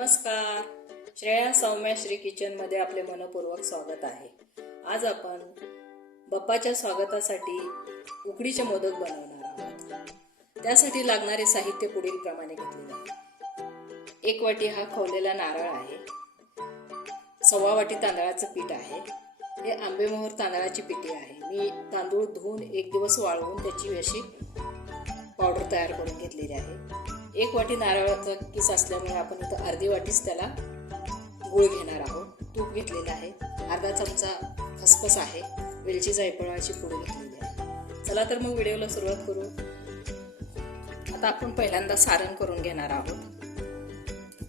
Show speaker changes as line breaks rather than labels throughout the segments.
नमस्कार. श्रेया सौम्या श्री किचनमध्ये आपले मनपूर्वक स्वागत आहे. आज आपण बाप्पाच्या स्वागतासाठी उकडीचे मोदक बनवणार आहोत. त्यासाठी लागणारे साहित्य पुढील प्रमाणे घेतलेले आहे एक वाटी हा खवलेला नारळ आहे. सव्वा वाटी तांदळाचं पीठ आहे. हे आंबेमोहर तांदळाची पिठी आहे. मी तांदूळ धुवून एक दिवस वाळवून त्याची अशी पावडर तयार करून घेतलेली आहे. एक वाटी नारळाचा किस असल्यामुळे आपण इथं अर्धी वाटीच त्याला गुळ घेणार आहोत. तूप घेतलेलं आहे. अर्धा चमचा खसखस आहे. वेलची जायफळाची पूड घेतलेली आहे. चला तर मग व्हिडिओला सुरुवात करू. आता आपण पहिल्यांदा सारण करून घेणार आहोत.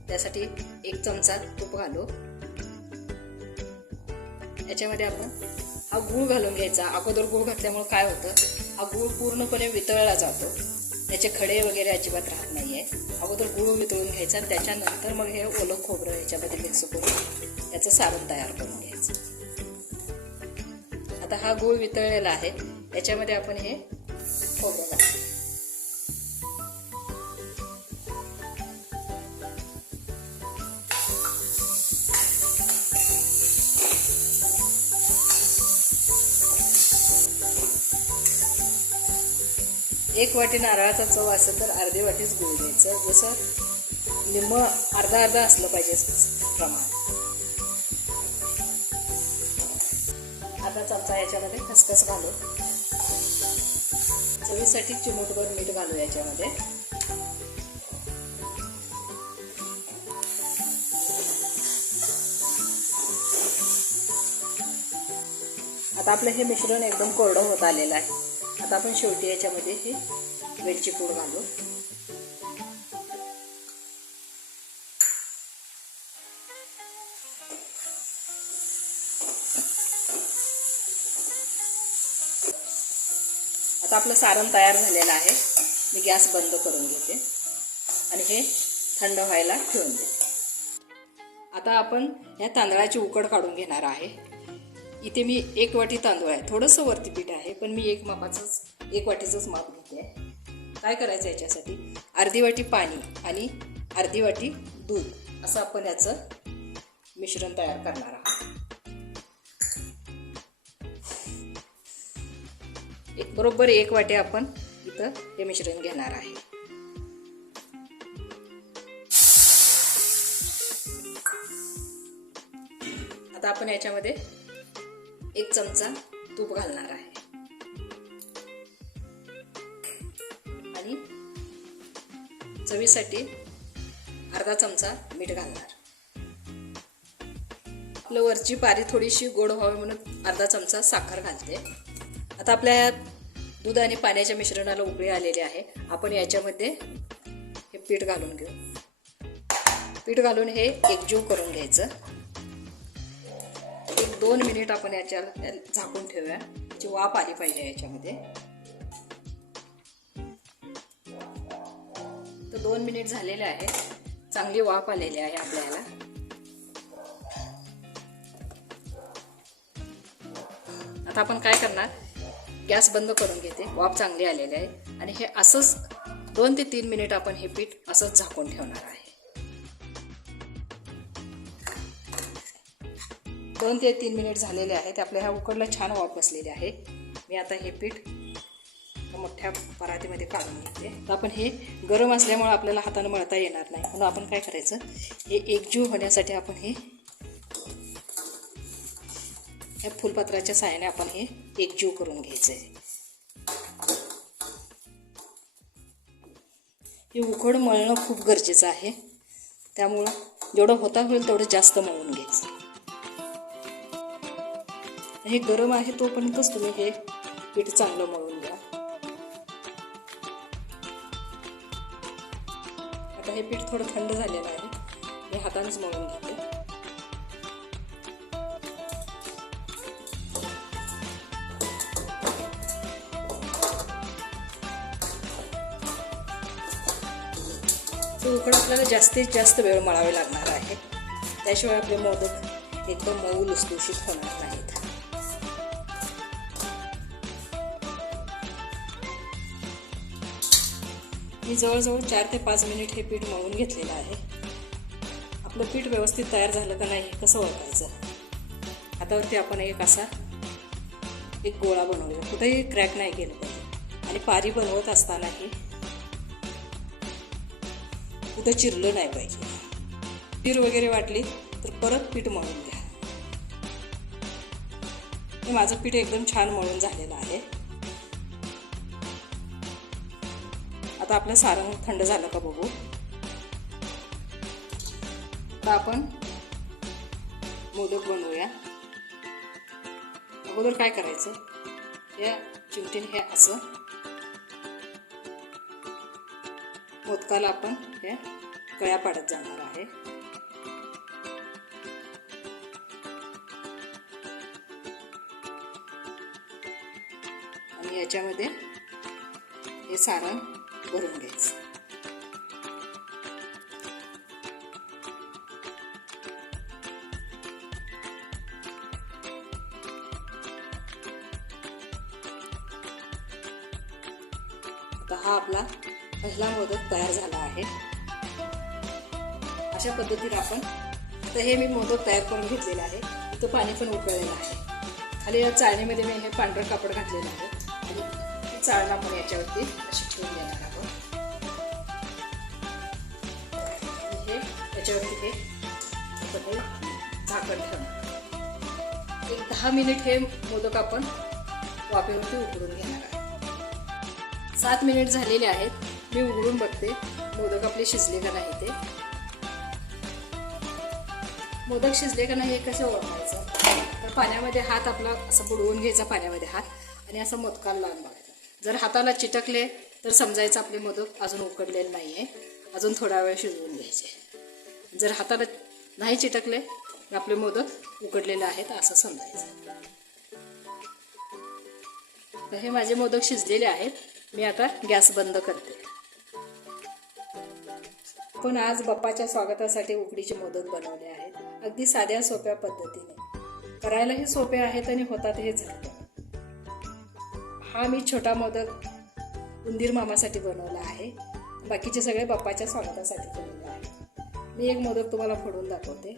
त्यासाठी एक चमचा तूप घालू. याच्यामध्ये आपण हा गूळ घालून घ्यायचा. अगोदर गूळ घातल्यामुळे काय होतं? हा गूळ पूर्णपणे वितळला जातो. त्याचे खडे वगैरे अजिबात राहत नाही. अगोदर गुळ वितळून घ्यायचा आणि त्याच्यानंतर मग हे ओलं खोबरं याच्यामध्ये मिक्स करून याचं सारण तयार करून घ्यायचं. आता हा गूळ वितळलेला आहे. याच्यामध्ये आपण हे खोबरं एक वाटी नारळाचा चव असेल तर अर्धी वाटीच गुळ घ्यायचं. जसं निम्म अर्धा अर्धा असलं पाहिजे प्रमाण. अर्धा चमचा याच्यामध्ये खसखस घालू चवीसाठी चिमूटभर मीठ घालू याच्यामध्ये. आता आपलं हे मिश्रण एकदम कोरडं होत आलेलं आहे. आता आपण शेवटी याच्यामध्ये हे वेलची पूड घालू. आता आपलं सारण तयार झालेलं आहे. मी गॅस बंद करून घेते. आणि हे थंड व्हायला ठेवून देते. आता आपण ह्या तांदळाची उकड काढून घेणार आहे. इथे मी एक वाटी तांदूळ आहे. थोडंसं वरती पीठ आहे पण मी एक मापाचंच एक वाटीचंच माप घेते. आहे काय करायचं याच्यासाठी? अर्धी वाटी पाणी आणि अर्धी वाटी दूध. असं आपण याचं मिश्रण तयार करणार आहोत. एक बरोबर एक वाटी आपण इथं हे मिश्रण घेणार आहे. आता आपण याच्यामध्ये एक चमचा तूप घालणार आहे. चवीसाठी अर्धा चमचा मीठ घालणार. आपलं वरची पारी थोडीशी गोड व्हावी म्हणून अर्धा चमचा साखर घालते. आता आपल्या दूध आणि पाण्याच्या मिश्रणाला उकळी आलेली आहे. आपण याच्यामध्ये हे पीठ घालून घेऊ. पीठ घालून हे एकजीव करून घ्यायचं. एक दोन मिनिट आपण याच्या झाकून ठेवूया. याची वाफ आली पाहिजे याच्यामध्ये. दोन मिनिट झालेले आहे. चांगली वाफ आलेली आहे आपल्याला. आता आपण काय करणार? गॅस बंद करून घेते. वाफ चांगली आलेली आहे. आणि हे असंच दोन ते तीन मिनिट आपण हे पीठ असंच झाकून ठेवणार आहे. दोन ते तीन मिनिट झालेले आहेत. आपल्या ह्या उकडला छान वाफ बसलेली आहे. मी आता हे पीठ मोठ्या परातीमध्ये काढून घेते. तर आपण हे गरम असल्यामुळे आपल्याला हाताने मळता येणार नाही. म्हणून आपण काय करायचं हे एकजीव होण्यासाठी आपण हे ह्या फुलपात्राच्या साहाय्याने आपण हे एकजीव करून घ्यायचं आहे हे उखड मळणं खूप गरजेचं आहे. त्यामुळं जेवढं होता होईल तेवढं जास्त मळून घ्यायचं. हे गरम आहे तोपर्यंतच तुम्ही हे पीठ चांगलं मळून आता हे पीठ थोडं थंड झालेलं आहे. हे हातानेच मळून घेते. उकड आपल्याला जास्तीत जास्त वेळ मळावे लागणार आहे. त्याशिवाय आपले मोदक एकदम मऊ लुसलुशीत होणार नाहीत. मी जवळजवळ चार ते पाच मिनिट हे पीठ मळून घेतलेलं आहे. आपलं पीठ व्यवस्थित तयार झालं का नाही हे कसं ओळखायचं? हातावरती आपण एक असा एक गोळा बनवूया. कुठेही क्रॅक नाही केलं पाहिजे. आणि पारी बनवत असतानाही कुठं चिरलं नाही पाहिजे. चीर वगैरे वाटली तर परत पीठ मळून घ्या. हे माझं पीठ एकदम छान मळून झालेलं आहे. आता आपलं सारण थंड झालं का बघू? आता आपण मोदक बनवूया. अगोदर काय करायचं? या चिमटीन हे असं मोदकाला आपण हे कळ्या पाडत जाणार आहे. आणि याच्यामध्ये हे सारण भरून घ्यायचं हा आपला पहिला मोदक तयार झाला आहे. अशा पद्धतीने आपण आता हे मी मोदक तयार करून घेतलेला आहे. तो पाणी पण उकळलेलं आहे. खाली या चाळणीमध्ये मी हे पांढरं कापड घातलेलं आहे. आणि चाळणा पण याच्यावरती अशी ठेवली त्याच्यावरती ते हे झाकण ठेवणार. एक दहा मिनिट हे मोदक आपण वाफेवरती उकडून घेणार आहे. सात मिनिट झालेले आहेत. मी उघडून बघते मोदक आपले शिजले का नाही ते. मोदक शिजले का नाही हे कसं ओळखायचं? तर पाण्यामध्ये हात आपला असं बुडवून घ्यायचा पाण्यामध्ये हात आणि असं मोदकाला लावून बघायचा. जर हाताला चिटकले तर समजायचं आपले मोदक अजून उकडलेले नाही आहे अजून थोडा वेळ शिजवून घ्यायचे. जर हाताला नाही चिटकले तर आपले मोदक उकडलेले आहेत असं समजायचं. तर हे माझे मोदक शिजलेले आहेत. मी आता गॅस बंद करते. पण आज बाप्पाच्या स्वागतासाठी उकडीचे मोदक बनवले आहेत. अगदी साध्या सोप्या पद्धतीने. करायलाही सोपे आहेत आणि होतात हे झालं. हा मी छोटा मोदक उंदीर मामासाठी बनवला आहे. बाकीचे सगळे बाप्पाच्या स्वागतासाठी बनवले आहे मी एक मोदक तुम्हाला फोडून दाखवते.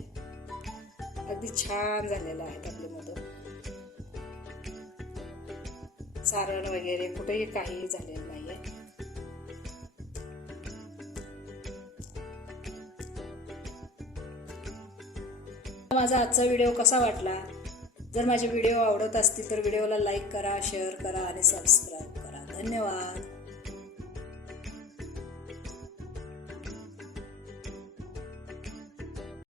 अगदी छान झालेलं आहेत आपले मोदक सारण वगैरे कुठेही काहीही झालेलं नाहीये. माझा आजचा व्हिडिओ कसा वाटला? जर माझे व्हिडिओ आवडत असतील तर व्हिडिओला लाईक करा शेअर करा आणि सबस्क्राईब करा. धन्यवाद.